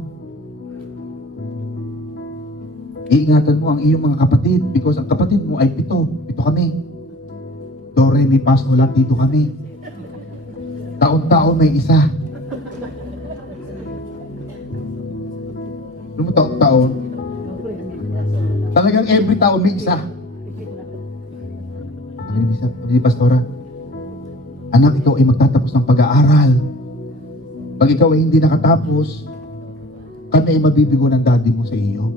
Iingatan mo ang iyong mga kapatid, because ang kapatid mo ay 7 kami. Do, re, mi, fa, sol, la, tito kami. Taon-taon may isa. Alam mo, taon-taon? Talagang every taon may isa. Sabi ni Pastora, anak, ikaw ay magtatapos ng pag-aaral. Pag ikaw ay hindi nakatapos, kami ay mabibigo ng daddy mo sa iyo.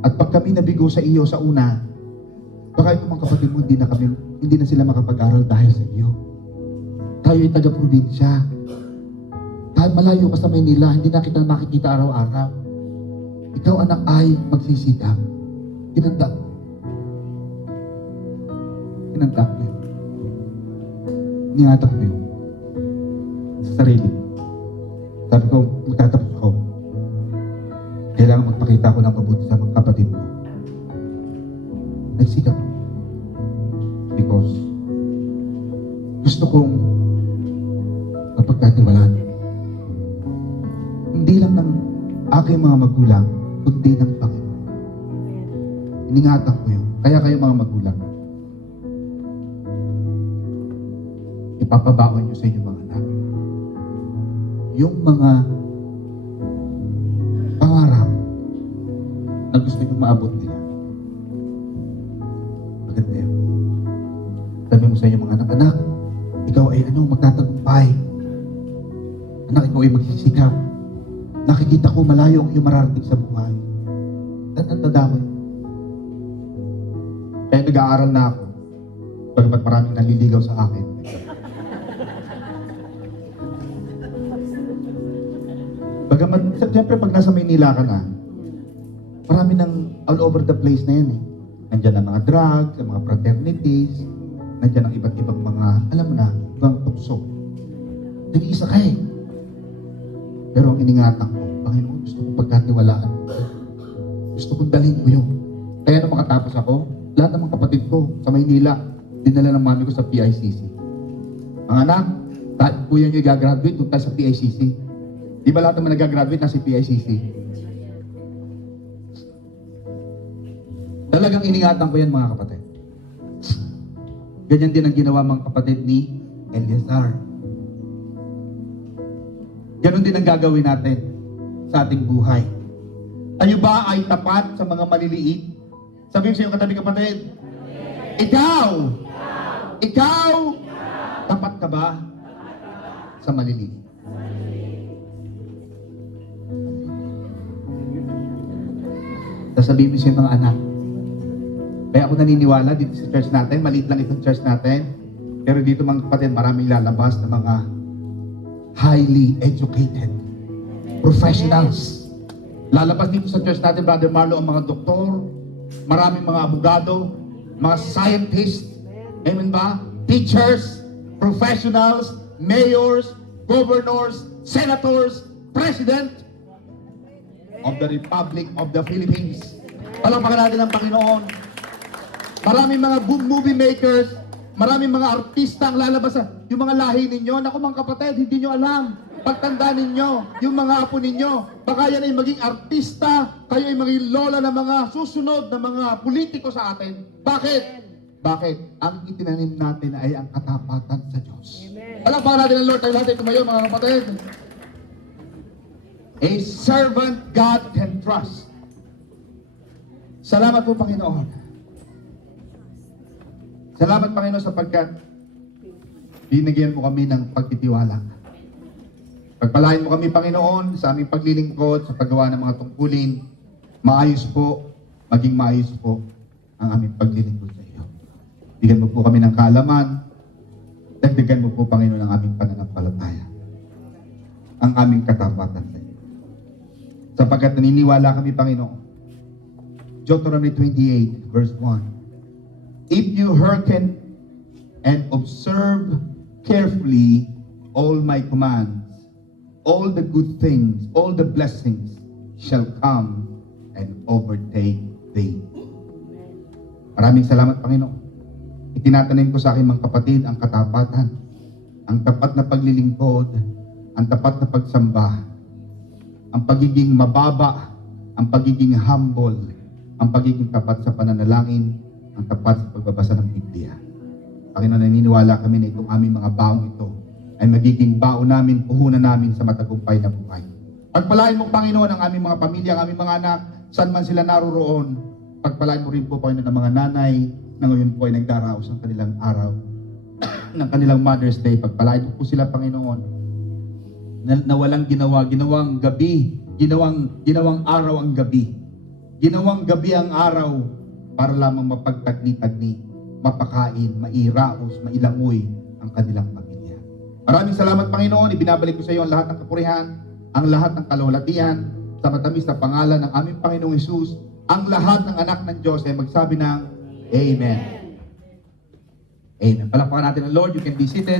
At pag kami nabigo sa iyo sa una, baka itong mga kapatid mo hindi na sila makapag-aral dahil sa iyo. Tayo ay taga-probinsya. Dahil malayo ka sa Maynila, hindi na kita makikita araw-araw. Ikaw, anak, ay magsisikap. Tinanda mo yun. Ningatan ko yun. Sa sarili. Sabi ko, magtatapos ako. Kailangan magpakita ko ng mabuti sa mga kapatid mo. Nagsikap. Because gusto kong mapagkatiwalaan. Hindi lang ng aking mga magulang, kundi ng Panginoon. Iningatan ko yun. Kaya kayo mga magulang, ipapabaon nyo sa inyong mga anak yung mga pangarap na gusto nyo maabot nila. Maganda yun. Sabi mo sa inyong mga anak, ikaw ay magtatagumpay. Anak, ikaw ay magsisikap. Nakikita ko malayo ang iyong mararating sa buhay. Tanda mo yun. Kaya nag-aaral na ako. Pagkat maraming naliligaw sa akin. Bagamat, siyempre pag nasa Maynila ka na, marami ng all over the place na yan eh. Nandiyan ang mga drugs, ang mga fraternities, nandiyan ang iba't ibang mga, alam mo na, ibang tukso. Nag-iisa ka eh. Pero ang iningatan ko, Panginoon, gusto kong pagkatiwalaan. Gusto kong dalhin mo yun. Kaya nung makatapos ako, lahat ng mga kapatid ko sa Maynila, dinala ng mami ko sa PICC. Mga anak, kahit kuya nyo i-graduate, doon tayo sa PICC. Di ba lahat naman nag-graduate na si PICC? Talagang iningatan ko yan mga kapatid. Ganyan din ang ginawa mga kapatid ni Eleazar. Ganon din ang gagawin natin sa ating buhay. Tayo ba ay tapat sa mga maliliit? Sabihin sa iyong katabi kapatid, ikaw, tapat ka ba sa maliliit? Sasabihin mo sa iyong mga anak, kaya ako naniniwala dito sa church natin, maliit lang itong church natin, pero dito mga kapatid, maraming lalabas na mga highly educated professionals. Lalabas dito sa church natin, Brother Marlo, ang mga doktor, maraming mga abogado, mga scientists, amen ba? Teachers, professionals, mayors, governors, senators, president of the Republic of the Philippines. Palakpakan natin ang Panginoon. Maraming mga movie makers, maraming mga artista ang lalabas sa yung mga lahi ninyo. Naku mga kapatid, hindi nyo alam. Pagtandaan ninyo, yung mga apo ninyo, baka yan ay maging artista, kayo ay maging lola ng mga susunod na mga politiko sa atin. Bakit? Bakit? Ang itinanim natin ay ang katapatan sa Diyos. Palakpakan natin ang Lord. Tayo natin tumayo mga kapatid. A servant God can trust. Salamat po Panginoon. Salamat Panginoon sapagkat binigyan mo kami ng pagtitiwala. Pagpalain mo kami Panginoon sa aming paglilingkod, sa paggawa ng mga tungkulin. Maayos po, maging maayos po ang aming paglilingkod sa iyo. Bigyan mo po kami ng kaalaman. Dagdagan mo po Panginoon ang aming pananampalataya. Ang aming katapatan sa iyo. Sapagkat naniniwala kami Panginoon. Deuteronomy 28 verse 1. If you hearken and observe carefully all my commands, all the good things, all the blessings shall come and overtake thee. Maraming salamat, Panginoon. Itinatanim ko sa aking mga kapatid ang katapatan, ang tapat na paglilingkod, ang tapat na pagsamba, ang pagiging mababa, ang pagiging humble, ang pagiging tapat sa pananalangin, ang tapat sa pagbabasa ng Biblia. Panginoon, naniniwala kami na itong aming mga baong ito ay magiging baon namin, puhunan namin sa matagumpay na buhay. Pagpalain mo, Panginoon, ang aming mga pamilya, ang aming mga anak, saan man sila naroroon. Pagpalain mo rin po, Panginoon, ang mga nanay na ngayon po ay nagdaraos ng kanilang araw, ng kanilang Mother's Day. Pagpalain mo po sila, Panginoon, na walang ginawang gabi, ginawang araw ang gabi. Ginawang gabi ang araw para lamang mapagtagni-tagni, mapakain, mairaos, mailangoy ang kanilang pamilya. Maraming salamat Panginoon, ibinabalik ko sa iyo ang lahat ng kapurihan, ang lahat ng kalwalatian, sa matamis na pangalan ng aming Panginoong Hesus, ang lahat ng anak ng Diyos ay magsabi ng Amen. Amen. Palakpakan natin ang Lord, you can be seated.